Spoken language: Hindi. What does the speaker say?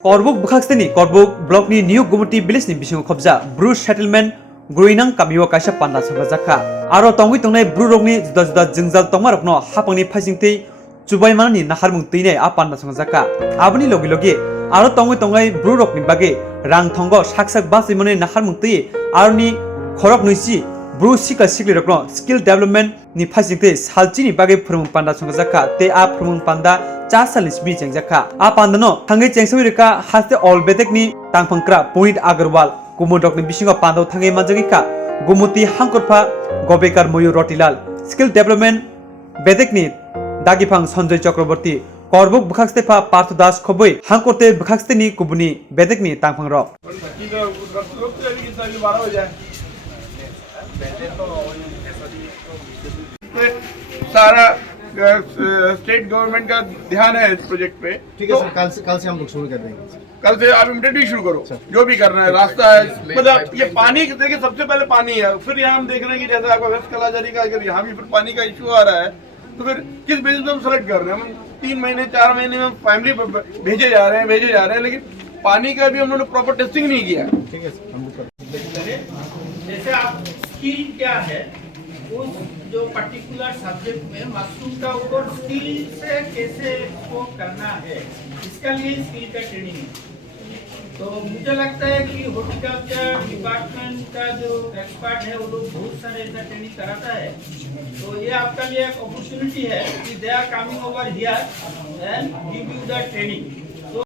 Korbuk Bukhaksini, Korbuk Block ni New Gumuti Bilis ni Bishu Khobja, Bruce Settlement, Gruinang Kamiwa Kaisha Panda Sangazaka. Aro Tongi Tongai Bru Rogni Zda Jingzal Tomarokno, Hapangni Pasingti, Chubaimani Naharmung Tine, Apanda Sangazaka. Abani Logi Logi, Aro Tongai Bru Rogni Bagi, Rang Tongo, Shaksak Basimone Naharmung Ti, Arni Korok Nuisi, Bruce Sika Sikli Rogno, Skill Development ni Pasingti, Salchini Bagi Prum Panda Sangazaka, Te A Prum Panda. Chasalis bi jengjaka apandano thangai chengsawirika haste all betekni tangphangkra point agarwal kumodok ni bisingo pando thangai manjagika gumuti hangkorpha gobekar moyu rotilal skill development betekni dagifang sanjay chakraborty korbuk bukhaxtepa parthodas khoboi hangkorte bukhaxteni kubuni betekni tangphangrok सारा स्टेट गवर्नमेंट का ध्यान है इस प्रोजेक्ट पे। ठीक है सर, कल से हम लोग शुरू कर देंगे। कल से आप इमीडिएटली शुरू करो, जो भी करना है। रास्ता है, मतलब ये पानी देखिए, सबसे पहले पानी है, फिर यहाँ हम देख रहे हैं कि जैसे आपका वेस्ट कलाजारी का अगर यहाँ भी फिर पानी का इशू आ रहा है तो फिर किस बेसिस पे हम सेलेक्ट कर रहे हैं। हम 3 महीने 4 महीने में फैमिली भेजे जा रहे हैं, लेकिन पानी का भी हम लोगों ने प्रॉपर टेस्टिंग नहीं किया। ठीक है सर, हम जैसे आप स्किल क्या है उस जो पर्टिकुलर सब्जेक्ट में मशरूम का ऊपर स्किल से कैसे इसको करना है, इसका लिए स्किल का ट्रेनिंग है। तो मुझे लगता है कि हॉर्टिकल्चर डिपार्टमेंट का जो एक्सपर्ट है वो लोग बहुत सारे ऐसा ट्रेनिंग कराता है। तो ये आपका लिए एक अपॉर्चुनिटी है कि they are coming over here and give you the training.